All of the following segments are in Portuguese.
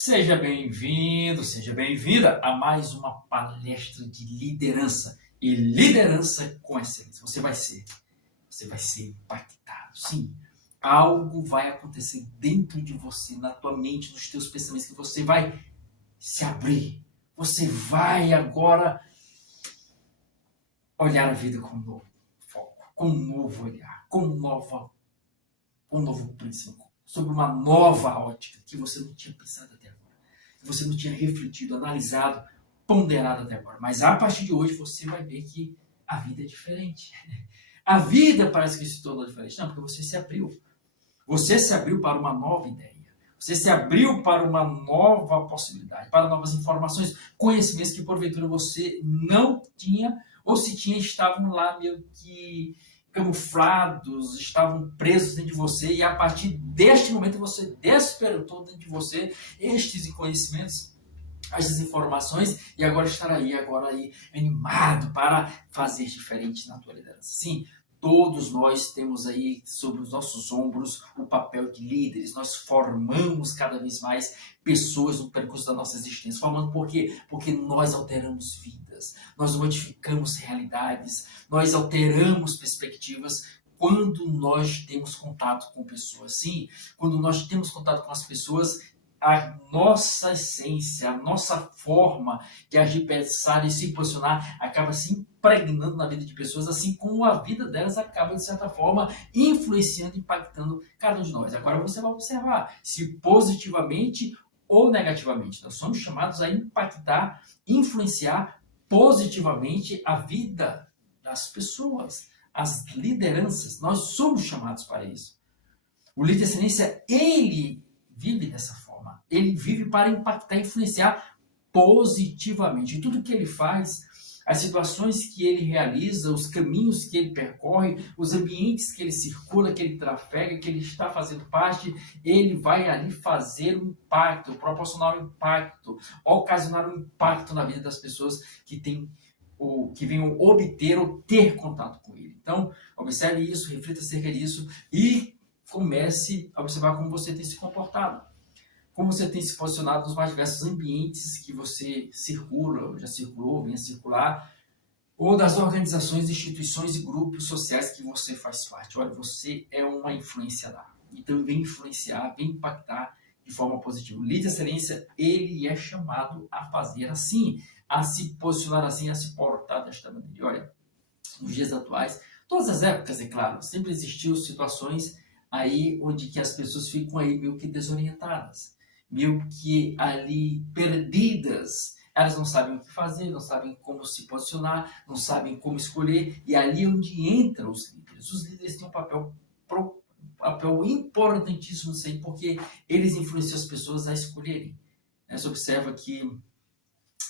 Seja bem-vindo, seja bem-vinda a mais uma palestra de liderança e liderança com excelência. Você vai ser impactado. Sim, algo vai acontecer dentro de você, na tua mente, nos teus pensamentos, que você vai se abrir. Você vai agora olhar a vida com um novo foco, com um novo olhar, com um novo princípio, sobre uma nova ótica que você não tinha pensado até agora, que você não tinha refletido, analisado, ponderado até agora. Mas a partir de hoje você vai ver que a vida é diferente. A vida parece que se tornou diferente. Não, porque você se abriu. Você se abriu para uma nova ideia. Você se abriu para uma nova possibilidade, para novas informações, conhecimentos que porventura você não tinha, ou se tinha, estavam lá meio que camuflados, estavam presos dentro de você, e a partir deste momento você despertou dentro de você estes conhecimentos, essas informações, e agora estar aí, animado para fazer diferente na tua liderança. Sim, todos nós temos aí sobre os nossos ombros o papel de líderes. Nós formamos cada vez mais pessoas no percurso da nossa existência. Formando por quê? Porque nós alteramos vidas, nós modificamos realidades, nós alteramos perspectivas quando nós temos contato com pessoas. Sim, quando nós temos contato com as pessoas, a nossa essência, a nossa forma de agir, pensar e se posicionar acaba se impregnando na vida de pessoas, assim como a vida delas acaba, de certa forma, influenciando, impactando cada um de nós. Agora você vai observar se positivamente ou negativamente. Nós somos chamados a impactar, influenciar positivamente a vida das pessoas, as lideranças. Nós somos chamados para isso. O líder de excelência, ele vive dessa forma. Ele vive para impactar, influenciar positivamente. E tudo que ele faz, as situações que ele realiza, os caminhos que ele percorre, os ambientes que ele circula, que ele trafega, que ele está fazendo parte, ele vai ali fazer um impacto, proporcionar um impacto, ocasionar um impacto na vida das pessoas que têm ou que venham obter ou ter contato com ele. Então, observe isso, reflita acerca disso e comece a observar como você tem se comportado, como você tem se posicionado nos mais diversos ambientes que você circula, ou já circulou, venha circular, ou das organizações, instituições e grupos sociais que você faz parte. Olha, você é uma influência lá. Então, vem influenciar, vem impactar de forma positiva. O líder de excelência, ele é chamado a fazer assim, a se posicionar assim, a se portar desta maneira. E olha, nos dias atuais, todas as épocas, é claro, sempre existiu situações aí onde que as pessoas ficam aí meio que desorientadas, meio que ali perdidas. Elas não sabem o que fazer, não sabem como se posicionar, não sabem como escolher, e ali é onde entram os líderes. Os líderes têm um papel importantíssimo nisso aí, porque eles influenciam as pessoas a escolherem. Você observa que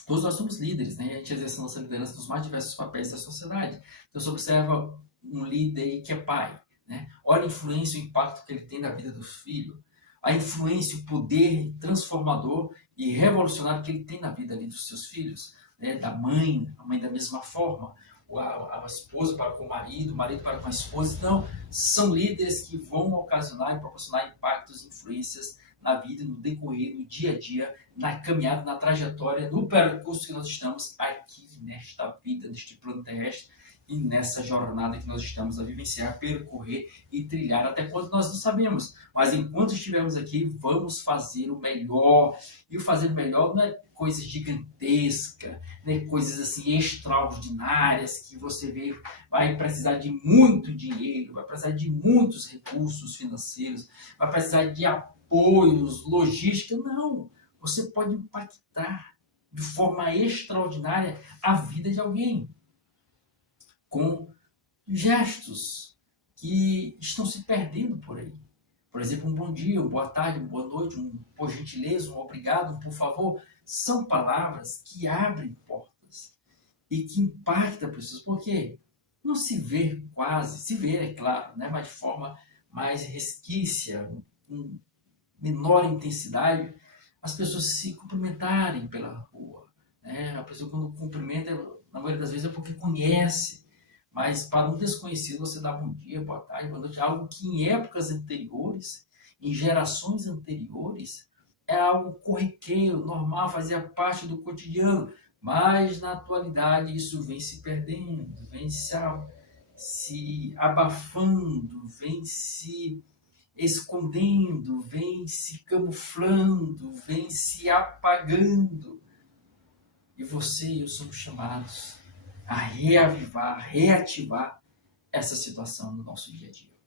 todos nós somos líderes, né? A gente exerce a nossa liderança nos mais diversos papéis da sociedade. Então, você observa um líder que é pai, né? Olha a influência e o impacto que ele tem na vida do filho, a influência, o poder transformador e revolucionário que ele tem na vida ali dos seus filhos, né? Da mãe, a mãe da mesma forma, a esposa para com o marido para com a esposa. Então, são líderes que vão ocasionar e proporcionar impactos, influências na vida, no decorrer, no dia a dia, na caminhada, na trajetória, no percurso que nós estamos aqui nesta vida, neste plano terrestre e nessa jornada que nós estamos a vivenciar, percorrer e trilhar até quando nós não sabemos. Mas enquanto estivermos aqui, vamos fazer o melhor. E o fazer o melhor não é coisas gigantescas, né? Coisas assim extraordinárias que você vê, vai precisar de muito dinheiro, vai precisar de muitos recursos financeiros, vai precisar de apoios, logística. Não, você pode impactar de forma extraordinária a vida de alguém com gestos que estão se perdendo por aí. Por exemplo, um bom dia, uma boa tarde, uma boa noite, um por gentileza, um obrigado, um por favor, são palavras que abrem portas e que impactam pessoas, porque não se vê quase, se vê, é claro, né, mas de forma mais resquícia, com menor intensidade, as pessoas se cumprimentarem pela rua. Né? A pessoa, quando cumprimenta, na maioria das vezes é porque conhece, mas para um desconhecido você dá bom dia, boa tarde, boa noite, algo que em épocas anteriores, em gerações anteriores, é algo corriqueiro, normal, fazia parte do cotidiano, mas na atualidade isso vem se perdendo, vem se abafando, vem se escondendo, vem se camuflando, vem se apagando. E você e eu somos chamados a reavivar, reativar essa situação no nosso dia a dia.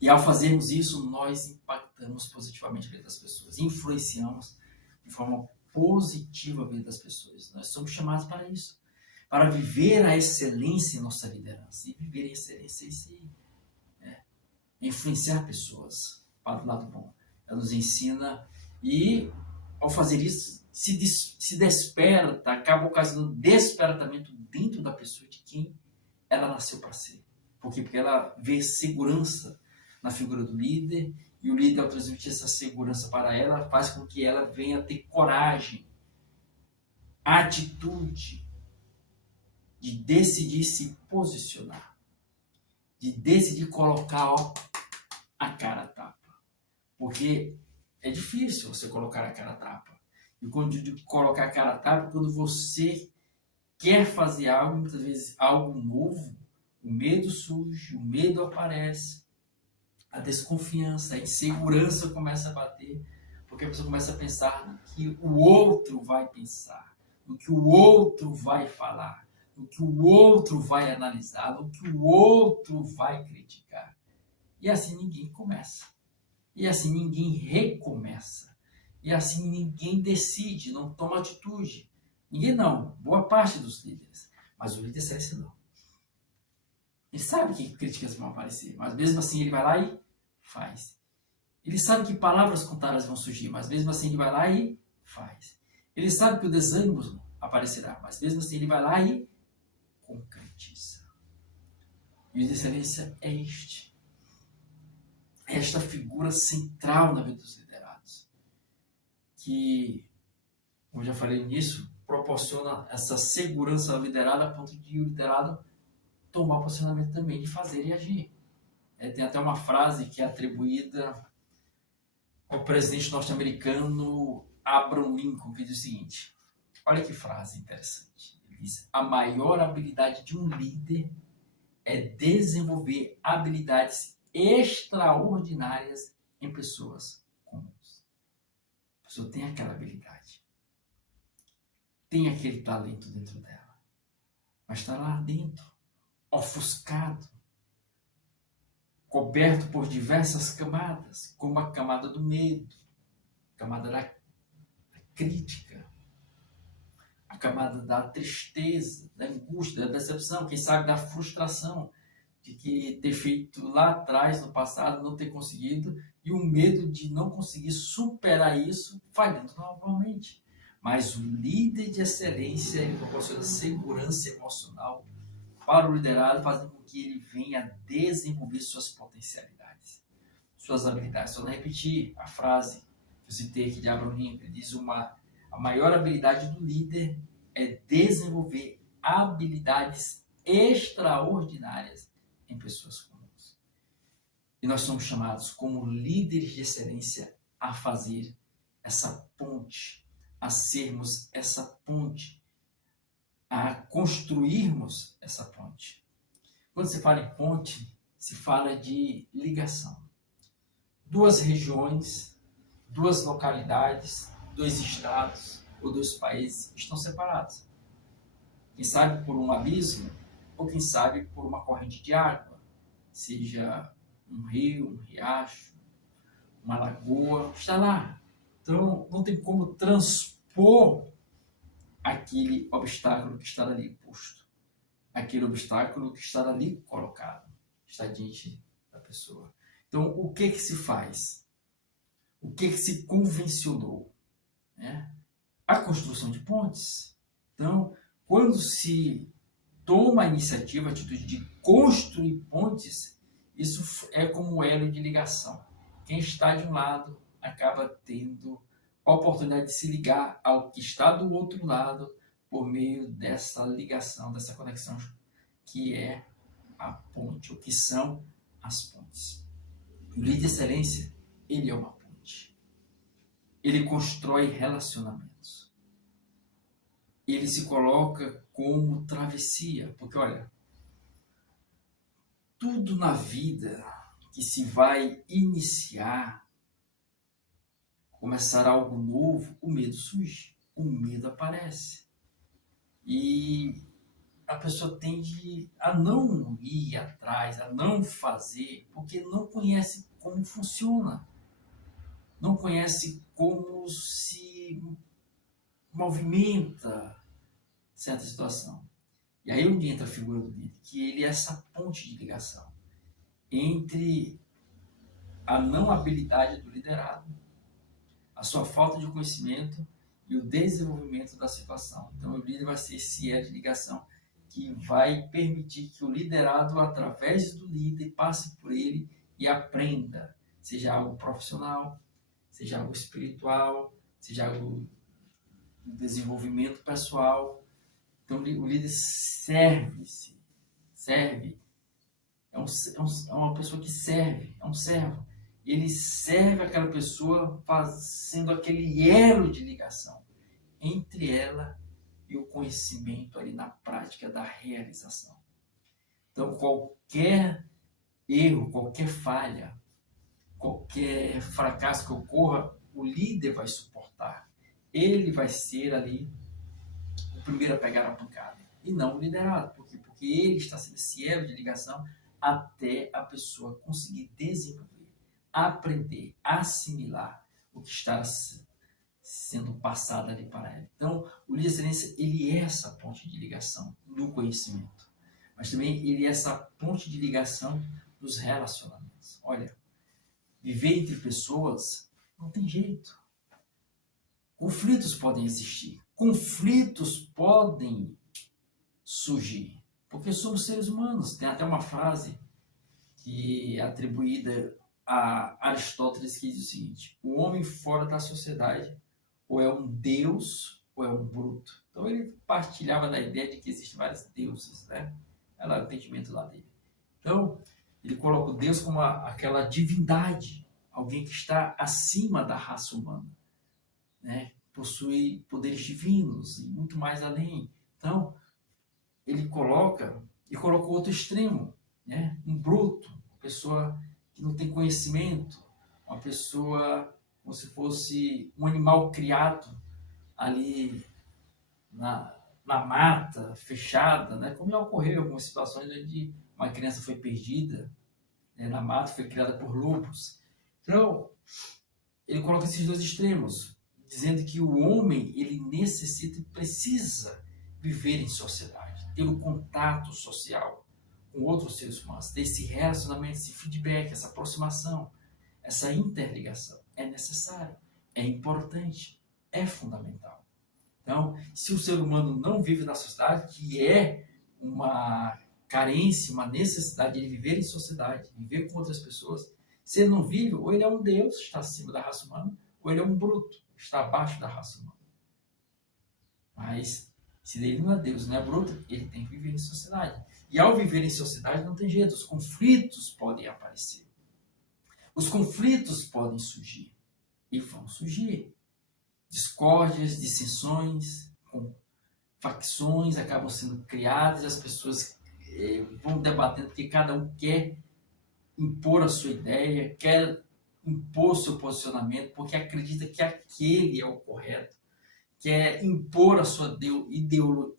E ao fazermos isso, nós impactamos positivamente a vida das pessoas, influenciamos de forma positiva a vida das pessoas. Nós somos chamados para isso, para viver a excelência em nossa liderança. E viver a excelência é influenciar pessoas para o lado bom. Ela nos ensina e, ao fazer isso, se desperta, acaba ocasionando despertamento dentro da pessoa de quem ela nasceu para ser. Por quê? Porque ela vê segurança na figura do líder, e o líder, ao transmitir essa segurança para ela, faz com que ela venha ter coragem, atitude de decidir se posicionar, de decidir colocar a cara a tapa. Porque é difícil você colocar a cara a tapa. E quando eu digo colocar a cara a tapa, quando você quer fazer algo, muitas vezes algo novo, o medo surge, o medo aparece, a desconfiança, a insegurança começa a bater, porque a pessoa começa a pensar no que o outro vai pensar, no que o outro vai falar, no que o outro vai analisar, no que o outro vai criticar. E assim ninguém começa. E assim ninguém recomeça. E assim ninguém decide, não toma atitude. Ninguém não, boa parte dos líderes. Mas o líder excelência não. Ele sabe que críticas vão aparecer, mas mesmo assim ele vai lá e faz. Ele sabe que palavras contrárias vão surgir, mas mesmo assim ele vai lá e faz. Ele sabe que o desânimo aparecerá, mas mesmo assim ele vai lá e concretiza. E o de excelência é esta figura central na vida dos liderados, que, como já falei nisso, proporciona essa segurança ao liderado a ponto de o liderado tomar posicionamento também de fazer e agir. Tem até uma frase que é atribuída ao presidente norte-americano Abraham Lincoln, que diz o seguinte: olha que frase interessante. Ele diz: a maior habilidade de um líder é desenvolver habilidades extraordinárias em pessoas comuns. A pessoa tem aquela habilidade, tem aquele talento dentro dela, mas está lá dentro, ofuscado, coberto por diversas camadas, como a camada do medo, a camada da crítica, a camada da tristeza, da angústia, da decepção, quem sabe da frustração de que ter feito lá atrás, no passado, não ter conseguido, e o medo de não conseguir superar isso, falhando novamente. Mas o líder de excelência, ele proporciona segurança emocional para o liderado, fazendo com que ele venha desenvolver suas potencialidades, suas habilidades. Só não repetir a frase que eu citei aqui de Abraham Lincoln, ele diz: a maior habilidade do líder é desenvolver habilidades extraordinárias em pessoas comuns. E nós somos chamados, como líderes de excelência, a fazer essa ponte, a sermos essa ponte, a construirmos essa ponte. Quando se fala em ponte, se fala de ligação. Duas regiões, duas localidades, dois estados ou dois países estão separados. Quem sabe por um abismo, ou quem sabe por uma corrente de água, seja um rio, um riacho, uma lagoa, está lá. Então não tem como transpor aquele obstáculo que está ali posto, aquele obstáculo que está ali colocado, está diante da pessoa. Então, o que se faz? O que se convencionou? A construção de pontes. Então, quando se toma a iniciativa, a atitude de construir pontes, isso é como um elo de ligação. Quem está de um lado acaba tendo a oportunidade de se ligar ao que está do outro lado por meio dessa ligação, dessa conexão, que é a ponte, o que são as pontes. O líder de excelência, ele é uma ponte. ele constrói relacionamentos. Ele se coloca como travessia, porque olha, tudo na vida que se vai iniciar, começar algo novo, o medo surge, o medo aparece. E a pessoa tende a não ir atrás, a não fazer, porque não conhece como funciona, não conhece como se movimenta certa situação. E aí onde entra a figura do líder, que ele é essa ponte de ligação entre a não habilidade do liderado, a sua falta de conhecimento e o desenvolvimento da situação. Então o líder vai ser esse elo de ligação que vai permitir que o liderado, através do líder, passe por ele e aprenda, seja algo profissional, seja algo espiritual, seja algo de desenvolvimento pessoal. Então o líder serve, é uma pessoa que serve, é um servo. Ele serve aquela pessoa fazendo aquele elo de ligação entre ela e o conhecimento ali na prática da realização. Então, qualquer erro, qualquer falha, qualquer fracasso que ocorra, o líder vai suportar. Ele vai ser ali o primeiro a pegar a pancada, e não o liderado. Por quê? Porque ele está sendo esse elo de ligação até a pessoa conseguir desenvolver, aprender, assimilar o que está sendo passado ali para ela. Então, o líder de excelência, ele é essa ponte de ligação do conhecimento, mas também ele é essa ponte de ligação dos relacionamentos. Olha, viver entre pessoas não tem jeito. Conflitos podem existir, conflitos podem surgir, porque somos seres humanos. Tem até uma frase que é atribuída a Aristóteles que diz o seguinte: o homem fora da sociedade ou é um deus ou é um bruto. Então ele partilhava da ideia de que existem vários deuses, né? Era o entendimento lá dele. Então ele coloca o Deus como aquela divindade, alguém que está acima da raça humana, né? Possui poderes divinos e muito mais além. Então ele coloca o outro extremo, né? Um bruto, uma pessoa que não tem conhecimento, uma pessoa como se fosse um animal criado ali na mata, fechada, né? Como já ocorreu em algumas situações onde uma criança foi perdida, né, na mata, foi criada por lobos. Então, ele coloca esses dois extremos, dizendo que o homem, ele necessita e precisa viver em sociedade, ter um contato social com outros seres humanos, ter esse relacionamento, esse feedback, essa aproximação, essa interligação. É necessário, é importante, é fundamental. Então, se o ser humano não vive na sociedade, que é uma carência, uma necessidade de ele viver em sociedade, viver com outras pessoas, se ele não vive, ou ele é um deus, está acima da raça humana, ou ele é um bruto, está abaixo da raça humana. Mas, se ele não é deus, não é bruto, ele tem que viver em sociedade. E ao viver em sociedade não tem jeito, os conflitos podem aparecer. Os conflitos podem surgir, e vão surgir. Discórdias, dissensões, facções acabam sendo criadas, as pessoas vão debatendo porque cada um quer impor a sua ideia, quer impor seu posicionamento, porque acredita que aquele é o correto, quer impor a sua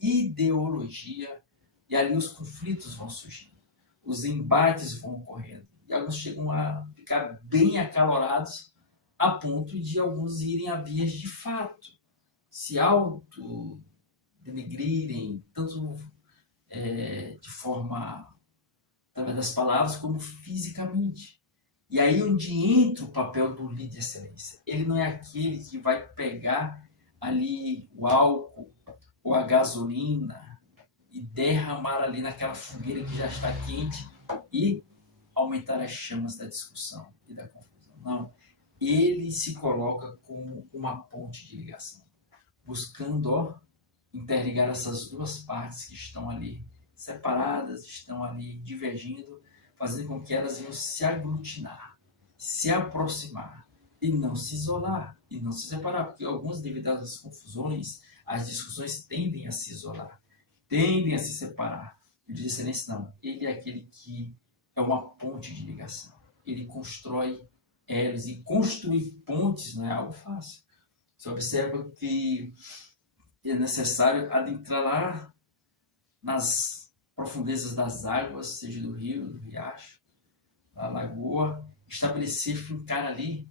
ideologia, e ali os conflitos vão surgindo, os embates vão ocorrendo, e alguns chegam a ficar bem acalorados, a ponto de alguns irem a vias de fato, se auto-denegrirem, tanto de forma, através das palavras, como fisicamente. E aí onde entra o papel do líder de excelência. Ele não é aquele que vai pegar ali o álcool ou a gasolina e derramar ali naquela fogueira que já está quente e aumentar as chamas da discussão e da confusão. Não. Ele se coloca como uma ponte de ligação, buscando interligar essas duas partes que estão ali separadas, estão ali divergindo, fazendo com que elas venham se aglutinar, se aproximar, e não se isolar, e não se separar, porque alguns, devido às confusões, as discussões tendem a se isolar, tendem a se separar. O líder de excelência não, ele é aquele que é uma ponte de ligação, ele constrói elos, e construir pontes não é algo fácil. Você observa que é necessário adentrar lá nas profundezas das águas, seja do rio, do riacho, da lagoa, estabelecer, fincar ali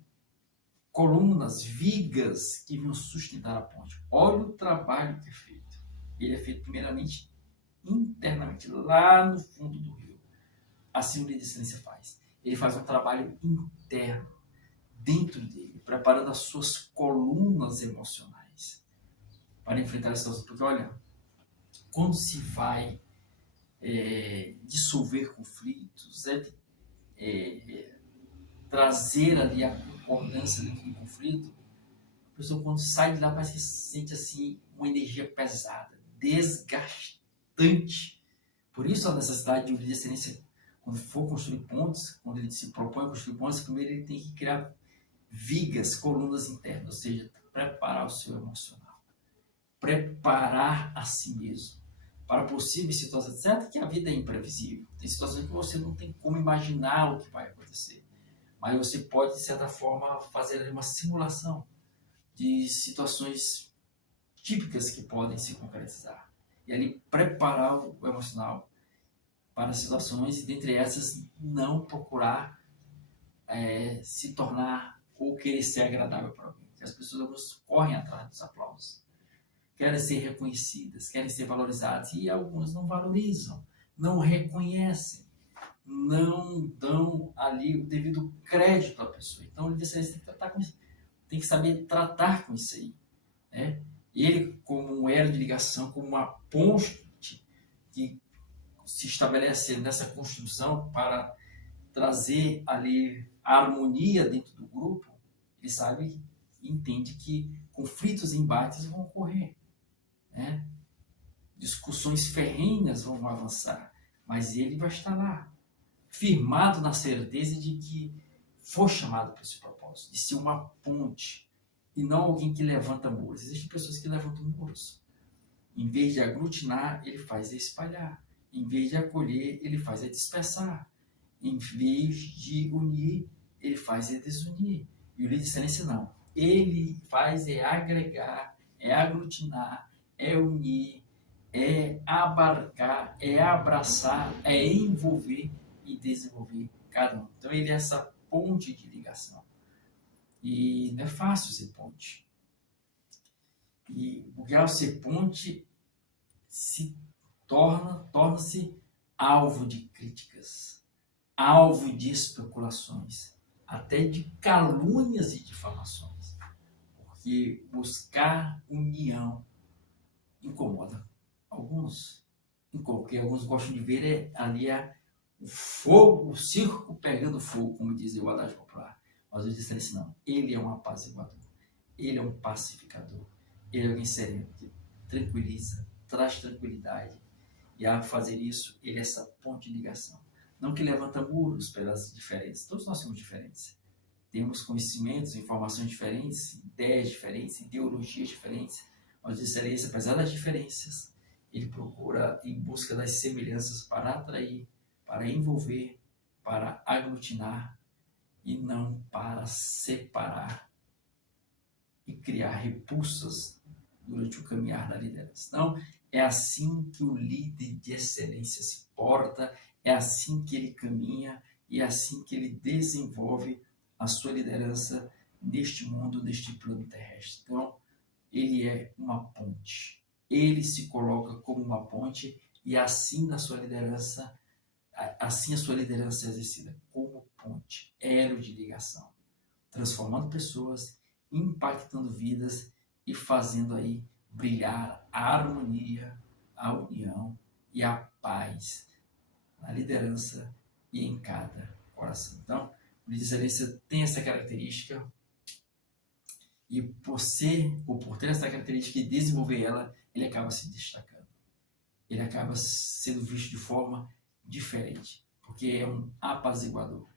colunas, vigas que vão sustentar a ponte. Olha o trabalho que é feito. Ele é feito primeiramente internamente, lá no fundo do rio. Assim o líder de excelência faz. Ele faz um trabalho interno, dentro dele, preparando as suas colunas emocionais para enfrentar as situações. Porque, olha, quando se vai dissolver conflitos, trazer ali a concordância daquele conflito, a pessoa quando sai de lá parece que sente assim uma energia pesada, desgastante. Por isso a necessidade de um líder de excelência, quando for construir pontes, quando ele se propõe a construir pontes, primeiro ele tem que criar vigas, colunas internas, ou seja, preparar o seu emocional, preparar a si mesmo para possíveis situações. Certo que a vida é imprevisível, tem situações que você não tem como imaginar o que vai acontecer, mas você pode, de certa forma, fazer uma simulação de situações típicas que podem se concretizar. E ali preparar o emocional para situações, e dentre essas, não procurar se tornar ou querer ser agradável para alguém. As pessoas correm atrás dos aplausos, querem ser reconhecidas, querem ser valorizadas, e algumas não valorizam, não reconhecem, não dão ali o devido crédito à pessoa. Então, o líder tem que tratar com isso, tem que saber tratar com isso aí, né? Ele, como um elo de ligação, como uma ponte que se estabelece nessa construção para trazer ali a harmonia dentro do grupo, ele sabe e entende que conflitos e embates vão ocorrer, né? Discussões ferrenhas vão avançar, mas ele vai estar lá, firmado na certeza de que foi chamado para esse propósito, de ser uma ponte, e não alguém que levanta muros. Existem pessoas que levantam muros. Em vez de aglutinar, ele faz espalhar. Em vez de acolher, ele faz dispersar. Em vez de unir, ele faz desunir. E o líder de excelência não. Ele faz agregar, aglutinar, unir, abarcar, abraçar, envolver e desenvolver cada um. Então ele é essa ponte de ligação. E não é fácil ser ponte. E porque ao ser ponte torna-se alvo de críticas, alvo de especulações, até de calúnias e difamações. Porque buscar união incomoda alguns. Porque alguns gostam de ver ali o fogo, o circo pegando fogo, como dizia o adágio popular. Mas eu disse assim, não, ele é um apaziguador, ele é um pacificador, ele é alguém sereno, que tranquiliza, traz tranquilidade. E ao fazer isso, ele é essa ponte de ligação. Não que levanta muros pelas diferenças, todos nós somos diferentes. Temos conhecimentos, informações diferentes, ideias diferentes, ideologias diferentes, mas de excelência, apesar das diferenças, ele procura em busca das semelhanças para atrair, para envolver, para aglutinar e não para separar e criar repulsas durante o caminhar da liderança. Então, é assim que o líder de excelência se porta, é assim que ele caminha e é assim que ele desenvolve a sua liderança neste mundo, neste plano terrestre. Então, ele é uma ponte. Ele se coloca como uma ponte e assim na sua liderança, assim a sua liderança é exercida como ponte, elo de ligação, transformando pessoas, impactando vidas e fazendo aí brilhar a harmonia, a união e a paz na liderança e em cada coração. Então, o líder de excelência tem essa característica, e por ter essa característica e desenvolver ela, ele acaba se destacando. Ele acaba sendo visto de forma diferente, porque é um apaziguador,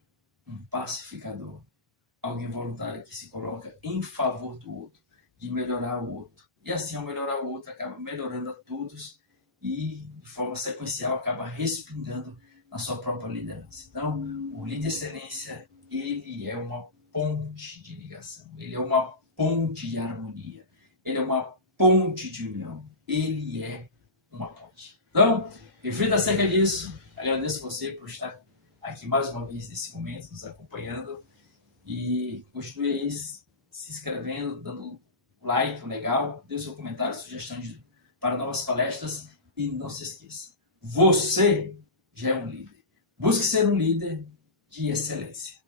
um pacificador, alguém voluntário que se coloca em favor do outro, de melhorar o outro. E assim, ao melhorar o outro, acaba melhorando a todos e, de forma sequencial, acaba respingando na sua própria liderança. Então, o líder de excelência, ele é uma ponte de ligação, ele é uma ponte de harmonia, ele é uma ponte de união, ele é uma ponte. Então, reflita acerca disso. Agradeço você por estar aqui mais uma vez nesse momento, nos acompanhando, e continue aí se inscrevendo, dando like, legal, dê o seu comentário, sugestão para novas palestras, e não se esqueça, você já é um líder. Busque ser um líder de excelência.